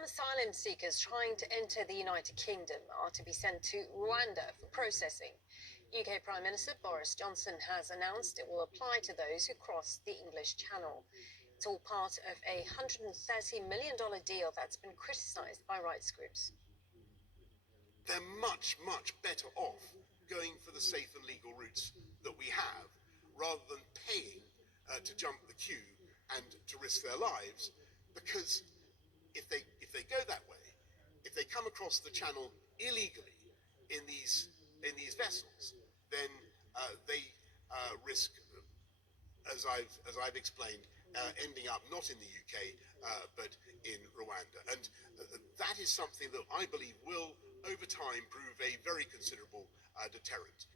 Asylum seekers trying to enter the United Kingdom are to be sent to Rwanda for processing. UK Prime Minister Boris Johnson has announced it will apply to those who cross the English Channel. It's all part of a $130 million deal that's been criticised by rights groups. They're much, much better off going for the safe and legal routes that we have, rather than paying to jump the queue and to risk their lives, because if they go that way, if they come across the channel illegally in these vessels, then they risk, as I've explained, ending up not in the UK but in Rwanda, and that is something that I believe will, over time, prove a very considerable deterrent.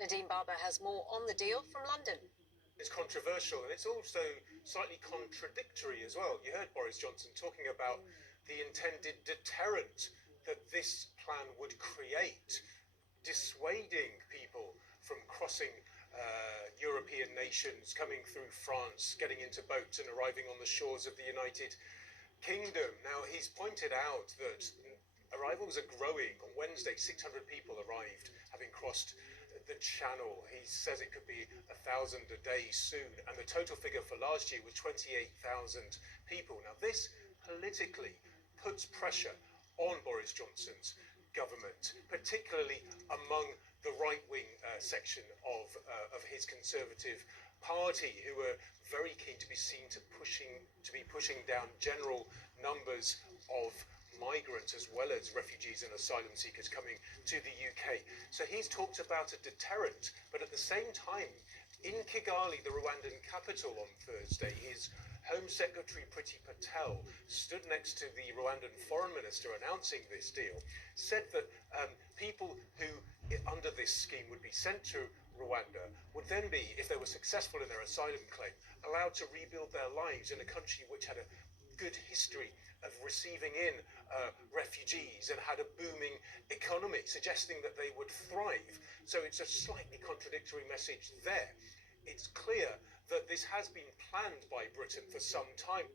Nadine Barber has more on the deal from London. It's controversial, and it's also slightly contradictory as well. You heard Boris Johnson talking about the intended deterrent that this plan would create, dissuading people from crossing European nations, coming through France, getting into boats and arriving on the shores of the United Kingdom. Now, he's pointed out that arrivals are growing. On Wednesday, 600 people arrived, having crossed the channel. He says it could be 1,000 a day soon, and the total figure for last year was 28,000 people. Now, this politically puts pressure on Boris Johnson's government, particularly among the right-wing section of his Conservative Party, who are very keen to be seen to be pushing down general numbers of migrants as well as refugees and asylum seekers coming to the UK. So he's talked about a deterrent, but at the same time, in Kigali, the Rwandan capital, on Thursday, his Home Secretary Priti Patel stood next to the Rwandan Foreign Minister announcing this deal, said that people who, under this scheme, would be sent to Rwanda would then be, if they were successful in their asylum claim, allowed to rebuild their lives in a country which had a good history of receiving in refugees and had a booming economy, suggesting that they would thrive. So it's a slightly contradictory message there. It's clear that this has been planned by Britain for some time.